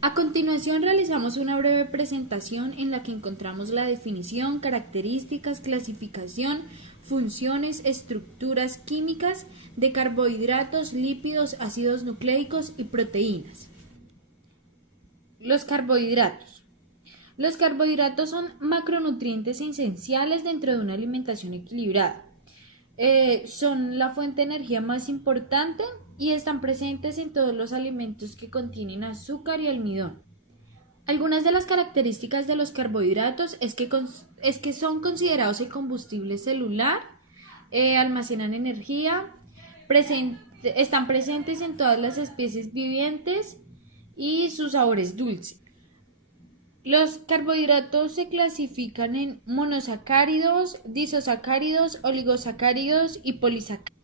A continuación realizamos una breve presentación en la que encontramos la definición, características, clasificación, funciones, estructuras químicas de carbohidratos, lípidos, ácidos nucleicos y proteínas. Los carbohidratos. Los carbohidratos son macronutrientes esenciales dentro de una alimentación equilibrada. Son la fuente de energía más importante y están presentes en todos los alimentos que contienen azúcar y almidón. Algunas de las características de los carbohidratos es que son considerados el combustible celular, almacenan energía, están presentes en todas las especies vivientes y su sabor es dulce. Los carbohidratos se clasifican en monosacáridos, disosacáridos, oligosacáridos y polisacáridos.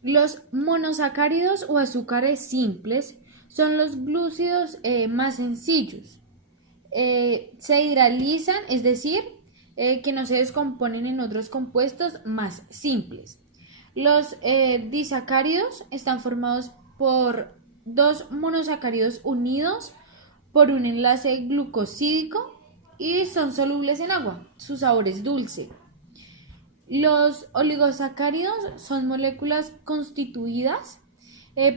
Los monosacáridos o azúcares simples son los glúcidos más sencillos. Se hidrolizan, es decir, que no se descomponen en otros compuestos más simples. Los disacáridos están formados por dos monosacáridos unidos por un enlace glucosídico y son solubles en agua. Su sabor es dulce. Los oligosacáridos son moléculas constituidas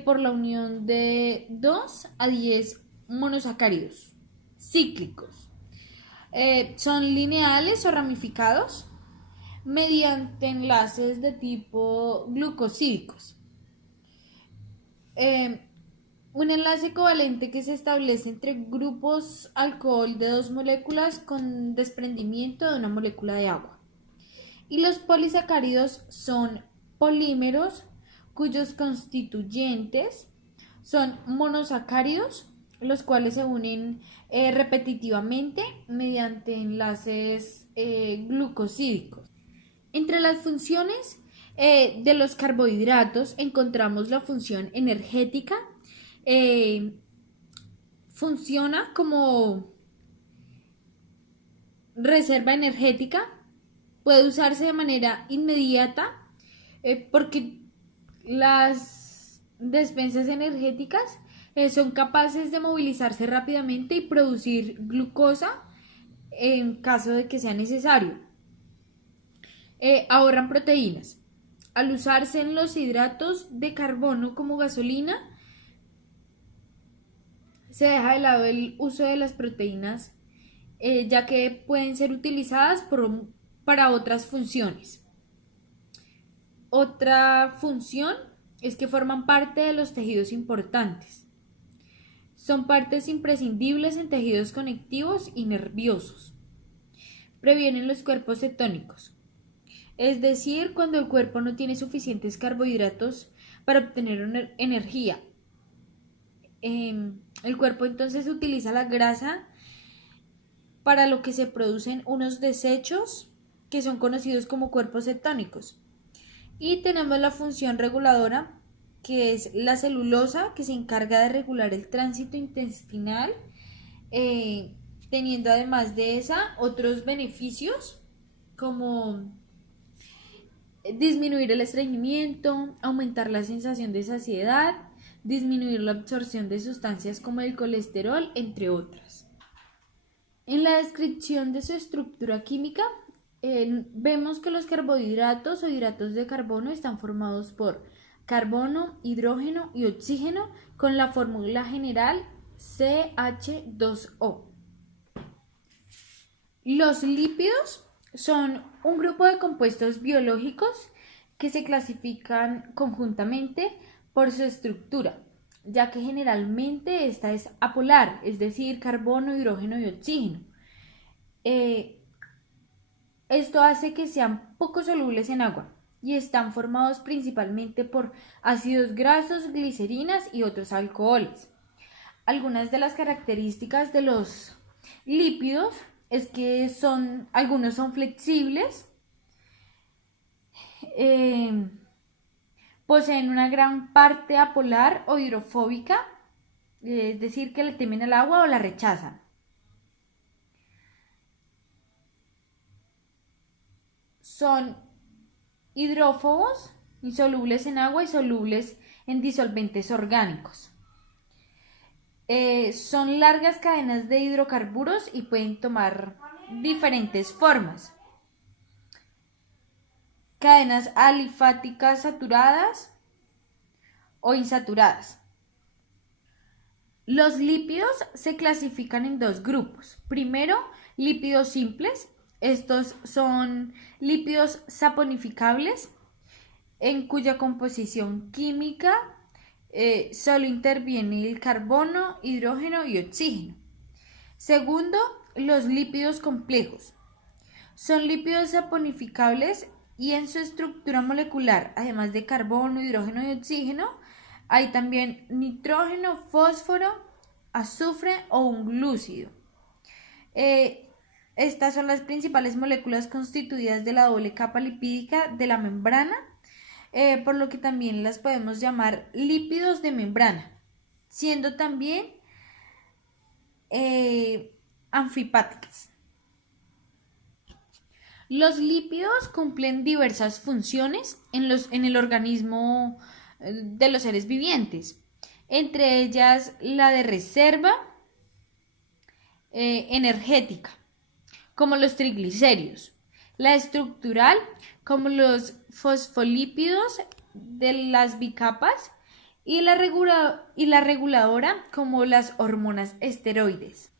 por la unión de 2 a 10 monosacáridos cíclicos. Son lineales o ramificados mediante enlaces de tipo glucosídicos. Un enlace covalente que se establece entre grupos alcohol de dos moléculas con desprendimiento de una molécula de agua. Y los polisacáridos son polímeros cuyos constituyentes son monosacáridos, los cuales se unen repetitivamente mediante enlaces glucosídicos. Entre las funciones de los carbohidratos encontramos la función energética. Funciona como reserva energética, puede usarse de manera inmediata porque las despensas energéticas son capaces de movilizarse rápidamente y producir glucosa en caso de que sea necesario. Ahorran proteínas. Al usarse en los hidratos de carbono como gasolina, se deja de lado el uso de las proteínas, ya que pueden ser utilizadas para otras funciones. Otra función es que forman parte de los tejidos importantes. Son partes imprescindibles en tejidos conectivos y nerviosos. Previenen los cuerpos cetónicos, es decir, cuando el cuerpo no tiene suficientes carbohidratos para obtener energía. El cuerpo entonces utiliza la grasa para lo que se producen unos desechos que son conocidos como cuerpos cetónicos. Y tenemos la función reguladora, que es la celulosa, que se encarga de regular el tránsito intestinal, teniendo además de esa otros beneficios como disminuir el estreñimiento, aumentar la sensación de saciedad, disminuir la absorción de sustancias como el colesterol, entre otras. En la descripción de su estructura química, vemos que los carbohidratos o hidratos de carbono están formados por carbono, hidrógeno y oxígeno con la fórmula general CH2O. Los lípidos son un grupo de compuestos biológicos que se clasifican conjuntamente por su estructura, ya que generalmente esta es apolar, es decir, carbono, hidrógeno y oxígeno. Esto hace que sean poco solubles en agua y están formados principalmente por ácidos grasos, glicerinas y otros alcoholes. Algunas de las características de los lípidos es que algunos son flexibles, poseen una gran parte apolar o hidrofóbica, es decir, que le temen al agua o la rechazan. Son hidrófobos, insolubles en agua y solubles en disolventes orgánicos. Son largas cadenas de hidrocarburos y pueden tomar diferentes formas. Cadenas alifáticas saturadas o insaturadas. Los lípidos se clasifican en dos grupos. Primero, lípidos simples. Estos son lípidos saponificables en cuya composición química solo interviene el carbono, hidrógeno y oxígeno. Segundo, los lípidos complejos. Son lípidos saponificables y en su estructura molecular, además de carbono, hidrógeno y oxígeno, hay también nitrógeno, fósforo, azufre o un glúcido. Estas son las principales moléculas constituidas de la doble capa lipídica de la membrana, por lo que también las podemos llamar lípidos de membrana, siendo también anfipáticas. Los lípidos cumplen diversas funciones en el organismo de los seres vivientes, entre ellas la de reserva energética, como los triglicéridos, la estructural, como los fosfolípidos de las bicapas, y la reguladora, como las hormonas esteroides.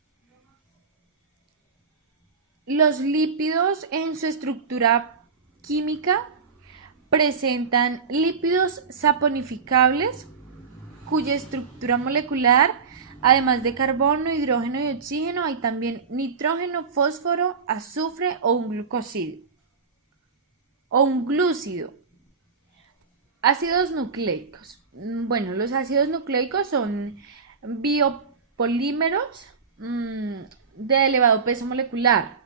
Los lípidos en su estructura química presentan lípidos saponificables, cuya estructura molecular, además de carbono, hidrógeno y oxígeno, hay también nitrógeno, fósforo, azufre o un glucósido o un glúcido. Ácidos nucleicos. Bueno, los ácidos nucleicos son biopolímeros de elevado peso molecular.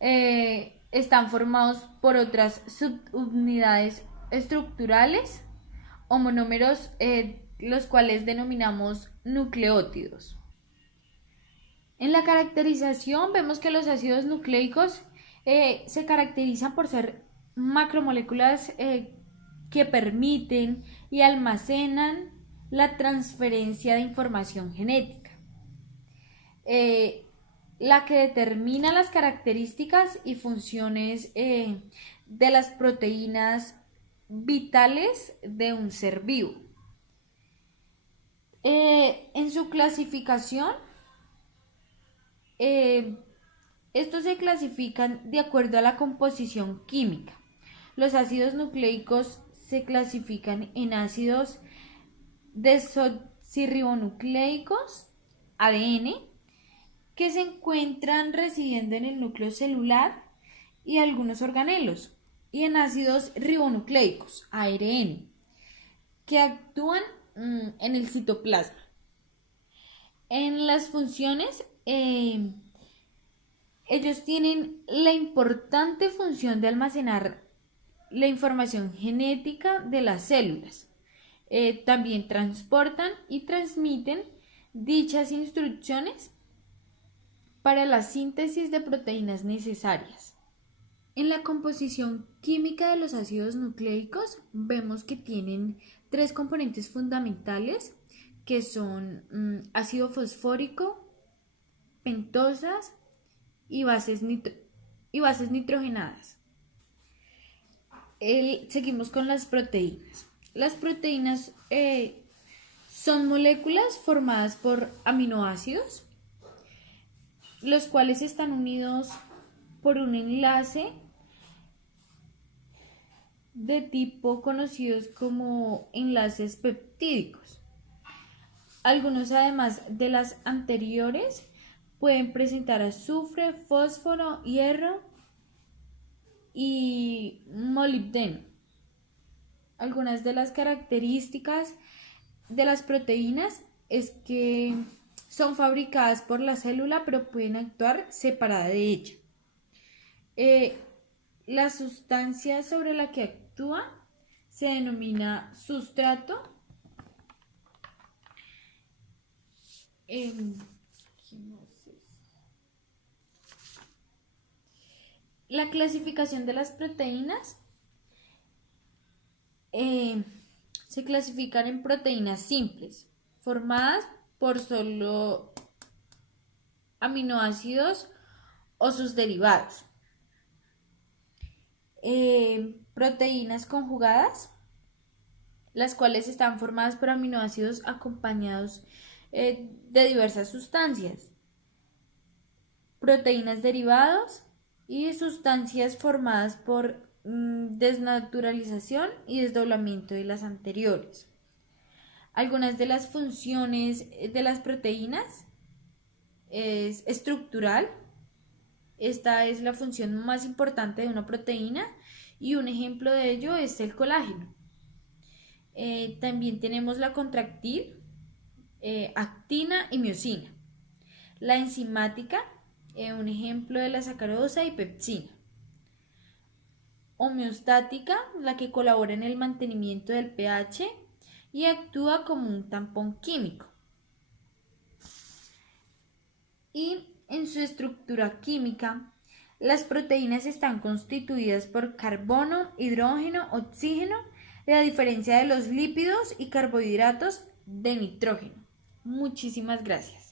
Están formados por otras subunidades estructurales o monómeros, los cuales denominamos nucleótidos. En la caracterización vemos que los ácidos nucleicos se caracterizan por ser macromoléculas que permiten y almacenan la transferencia de información genética, la que determina las características y funciones de las proteínas vitales de un ser vivo. En su clasificación, estos se clasifican de acuerdo a la composición química. Los ácidos nucleicos se clasifican en ácidos desoxirribonucleicos, ADN, que se encuentran residiendo en el núcleo celular y algunos organelos, y en ácidos ribonucleicos, ARN, que actúan en el citoplasma. En las funciones, ellos tienen la importante función de almacenar la información genética de las células. También transportan y transmiten dichas instrucciones para la síntesis de proteínas necesarias. En la composición química de los ácidos nucleicos vemos que tienen tres componentes fundamentales, que son ácido fosfórico, pentosas y bases nitrogenadas. Seguimos con las proteínas. Las proteínas son moléculas formadas por aminoácidos, los cuales están unidos por un enlace de tipo conocidos como enlaces peptídicos. Algunos, además de las anteriores, pueden presentar azufre, fósforo, hierro y molibdeno. Algunas de las características de las proteínas es que son fabricadas por la célula, pero pueden actuar separada de ella. La sustancia sobre la que actúa se denomina sustrato. La clasificación de las proteínas se clasifican en proteínas simples, formadas por solo aminoácidos o sus derivados. Proteínas conjugadas, las cuales están formadas por aminoácidos acompañados de diversas sustancias. Proteínas derivados y sustancias formadas por desnaturalización y desdoblamiento de las anteriores. Algunas de las funciones de las proteínas es estructural. Esta es la función más importante de una proteína y un ejemplo de ello es el colágeno. También tenemos la contractil, actina y miosina. La enzimática, un ejemplo de la sacarosa y pepsina. Homeostática, la que colabora en el mantenimiento del pH y actúa como un tampón químico. Y en su estructura química, las proteínas están constituidas por carbono, hidrógeno, oxígeno, a diferencia de los lípidos y carbohidratos de nitrógeno. Muchísimas gracias.